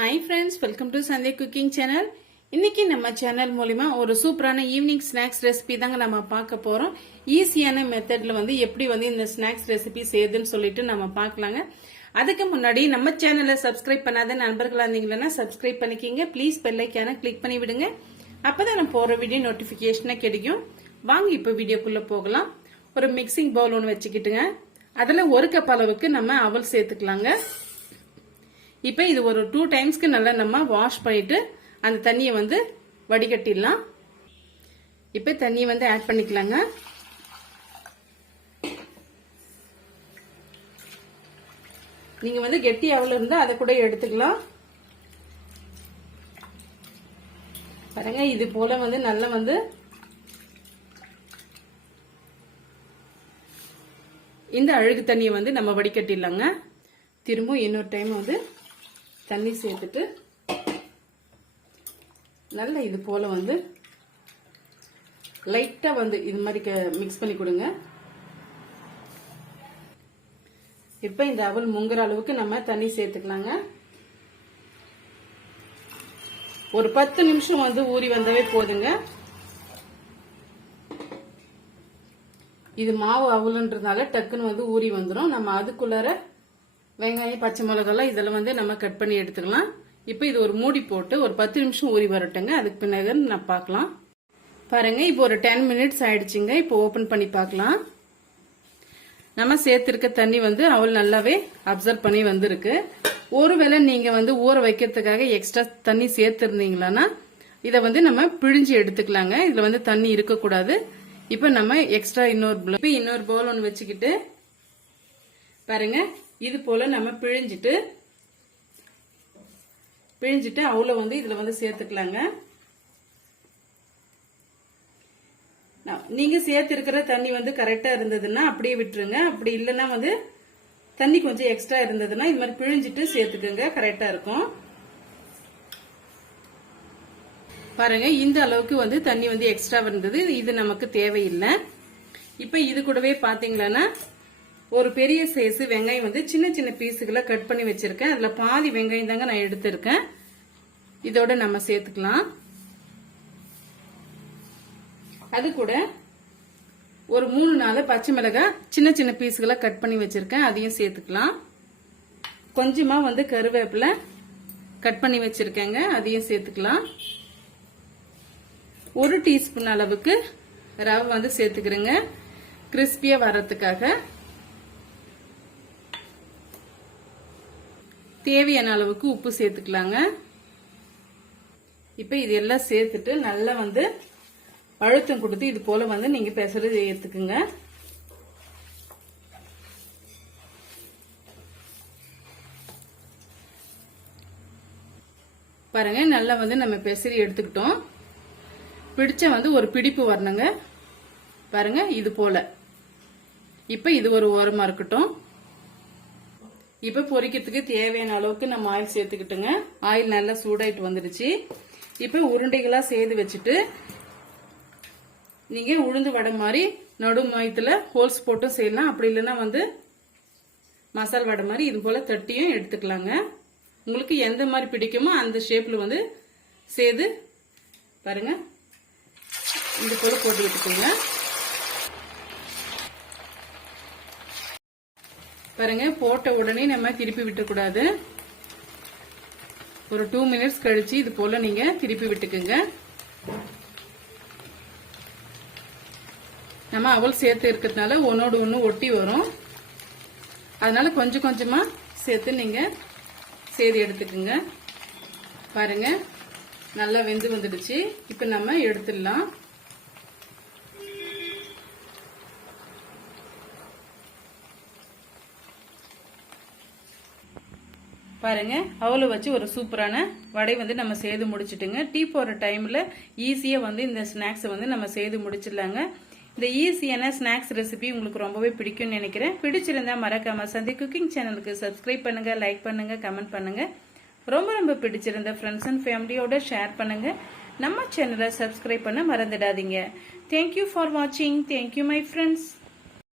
Hi friends welcome to சந்தே cooking channel இன்னைக்கு நம்ம சேனல் மூலிமா ஒரு சூப்பரான ஈவினிங் ஸ்நாக்ஸ் ரெசிபி தாங்க நம்ம பார்க்க போறோம். ஈஸியான மெத்தட்ல வந்து எப்படி வந்து இந்த ஸ்நாக்ஸ் ரெசிபி செய்யுதுன்னு சொல்லிட்டு நம்ம பார்க்கலாங்க. அதுக்கு முன்னாடி நம்ம சேனலை சப்ஸ்கிரைப் பண்ணாத நண்பர்களா இருந்தீங்கன்னா சப்ஸ்கிரைப் பண்ணிக்கிங்க. ப்ளீஸ் பெல்லைக்கான கிளிக் பண்ணி விடுங்க. அப்பதான் நம்ம போற வீடியோ நோட்டிபிகேஷனே கிடைக்கும். வாங்க இப்போ வீடியோக்குள்ள போகலாம். ஒரு மிக்சிங் பவுல் ஒன்று வச்சுக்கிட்டுங்க. அதுல ஒரு கப் அளவுக்கு நம்ம அவல் சேர்த்துக்கலாங்க. இப்போ இது ஒரு டூ டைம்ஸ்க்கு நல்லா நம்ம வாஷ் பண்ணிட்டு அந்த தண்ணியை வந்து வடிகட்டிடலாம். இப்போ தண்ணியை வந்து ஆட் பண்ணிக்கலாங்க. நீங்க வந்து கெட்டி எவ்வளோ இருந்தால் அதை கூட எடுத்துக்கலாம். பாருங்க இது போல வந்து நல்லா வந்து இந்த அழுகு தண்ணியை வந்து நம்ம வடிகட்டிடலாங்க. திரும்ப இன்னொரு டைம் வந்து தண்ணி சேர்த்துட்டு நல்ல இது போல வந்து லைட்டா வந்து இது மாதிரி மிக்ஸ் பண்ணி கொடுங்க. இப்ப இந்த அவல் முங்குற அளவுக்கு நம்ம தண்ணி சேர்த்துக்கலாங்க. ஒரு பத்து நிமிஷம் வந்து ஊறி வந்தவே போதுங்க. இது மாவு அவலுன்றதுனால டக்குன்னு வந்து ஊறி வந்துடும் நம்ம அதுக்குள்ளார வெங்காயம் பச்சை மிளகாலாம் இதெல்லாம் வந்து நம்ம கட் பண்ணி எடுத்துக்கலாம். இப்போ இது ஒரு மூடி போட்டு ஒரு பத்து நிமிஷம் ஊறி வரட்டுங்க. அதுக்கு பின்னாக நான் பார்க்கலாம். பாருங்க இப்போ ஒரு டென் மினிட்ஸ் ஆயிடுச்சுங்க. இப்போ ஓப்பன் பண்ணி பார்க்கலாம். நம்ம சேர்த்துருக்க தண்ணி வந்து அவள் நல்லாவே அப்சர்வ் பண்ணி வந்திருக்கு. ஒருவேளை நீங்க வந்து ஊற வைக்கிறதுக்காக எக்ஸ்ட்ரா தண்ணி சேர்த்துருந்தீங்களான்னா இதை வந்து நம்ம பிழிஞ்சு எடுத்துக்கலாங்க. இதுல வந்து தண்ணி இருக்கக்கூடாது. இப்போ நம்ம எக்ஸ்ட்ரா இன்னொரு இன்னொரு பவுல் ஒன்று வச்சுக்கிட்டு பாருங்க இது போல நம்ம பிழிஞ்சிட்டு பிழிஞ்சிட்டு அவ்வளோ வந்து இதில் வந்து சேர்த்துக்கலாங்க. நீங்க சேர்த்திருக்கிற தண்ணி வந்து கரெக்டா இருந்ததுன்னா அப்படியே விட்டுருங்க. அப்படி இல்லைன்னா வந்து தண்ணி கொஞ்சம் எக்ஸ்ட்ரா இருந்ததுன்னா இது மாதிரி பிழிஞ்சிட்டு சேர்த்துக்கோங்க கரெக்டா இருக்கும். பாருங்க இந்த அளவுக்கு வந்து தண்ணி வந்து எக்ஸ்ட்ரா இருந்தது இது நமக்கு தேவையில்லை. இப்ப இது கூடவே பாத்தீங்களன்னா ஒரு பெரிய சைஸ் வெங்காயம் வந்து சின்ன சின்ன பீஸுகளை கட் பண்ணி வச்சிருக்கேன். அதில் பாதி வெங்காயம் தாங்க நான் எடுத்திருக்கேன். இதோட நம்ம சேர்த்துக்கலாம். அது கூட ஒரு மூணு நாலு பச்சை மிளகாய் சின்ன சின்ன பீஸுகளை கட் பண்ணி வச்சிருக்கேன். அதையும் சேர்த்துக்கலாம். கொஞ்சமாக வந்து கருவேப்பிலை கட் பண்ணி வச்சிருக்கேங்க. அதையும் சேர்த்துக்கலாம். ஒரு டீஸ்பூன் அளவுக்கு ரவை வந்து சேர்த்துக்கிறேங்க. கிறிஸ்பியாக வர்றதுக்காக. தேவையான அளவுக்கு உப்பு சேர்த்துக்கலாங்க. இப்போ இது எல்லாம் சேர்த்துட்டு நல்லா வந்து அழுத்தம் கொடுத்து இது போல வந்து நீங்க பெசறது ஏத்துக்குங்க. பாருங்க நல்லா வந்து நம்ம பெசரி எடுத்துக்கிட்டோம். பிடிச்ச வந்து ஒரு பிடிப்பு வரணுங்க. பாருங்க இது போல. இப்ப இது ஒரு ஓரமா இருக்கட்டும். இப்ப பொரிக்கிறதுக்கு தேவையான அளவுக்கு நம்ம ஆயில் சேர்த்துக்கிட்டுங்க. ஆயில் நல்லா சூடாயிட்டு வந்துருச்சு. இப்ப உருண்டைகளா சேர்த்து வச்சுட்டு நீங்க உளுந்து வடை மாதிரி நடு மயத்தில் ஹோல்ஸ் போட்டும் செய்யலாம் அப்படி இல்லைன்னா வந்து மசால் வடை மாதிரி இது போல தட்டியும் எடுத்துக்கலாங்க. உங்களுக்கு எந்த மாதிரி பிடிக்குமோ அந்த ஷேப்ல வந்து சேர்த்து பாருங்க. இது போல போட்டு பாருங்க போட்ட உடனே நம்ம திருப்பி விட்டுக்கூடாது. ஒரு டூ மினிட்ஸ் கழிச்சு இது போல நீங்க திருப்பி விட்டுக்குங்க. நம்ம அவள் சேர்த்து இருக்கிறதுனால ஒன்னோடு ஒன்று ஒட்டி வரும். அதனால கொஞ்சம் கொஞ்சமா சேர்த்து நீங்க சேதி எடுத்துக்குங்க. பாருங்க நல்லா வெந்து வந்துடுச்சு. இப்ப நம்ம எடுத்துடலாம். பாருங்க அவளை வச்சு ஒரு சூப்பரான வடை வந்து நம்ம செய்து முடிச்சுட்டுங்க. டீ போடுற டைம்ல ஈஸியா வந்து இந்த ஸ்நாக்ஸை வந்து நம்ம செய்து முடிச்சிடலாங்க. இந்த ஈஸியான ஸ்நாக்ஸ் ரெசிபி உங்களுக்கு ரொம்பவே பிடிக்கும்னு நினைக்கிறேன். பிடிச்சிருந்தா மறக்காம சந்தி குக்கிங் சேனலுக்கு சப்ஸ்கிரைப் பண்ணுங்க லைக் பண்ணுங்க கமெண்ட் பண்ணுங்க. ரொம்ப ரொம்ப பிடிச்சிருந்த ஃப்ரெண்ட்ஸ் அண்ட் ஃபேமிலியோட ஷேர் பண்ணுங்க. நம்ம சேனலை சப்ஸ்கிரைப் பண்ண மறந்துடாதீங்க. தேங்க்யூ ஃபார் வாட்சிங் தேங்க்யூ மை ஃப்ரெண்ட்ஸ்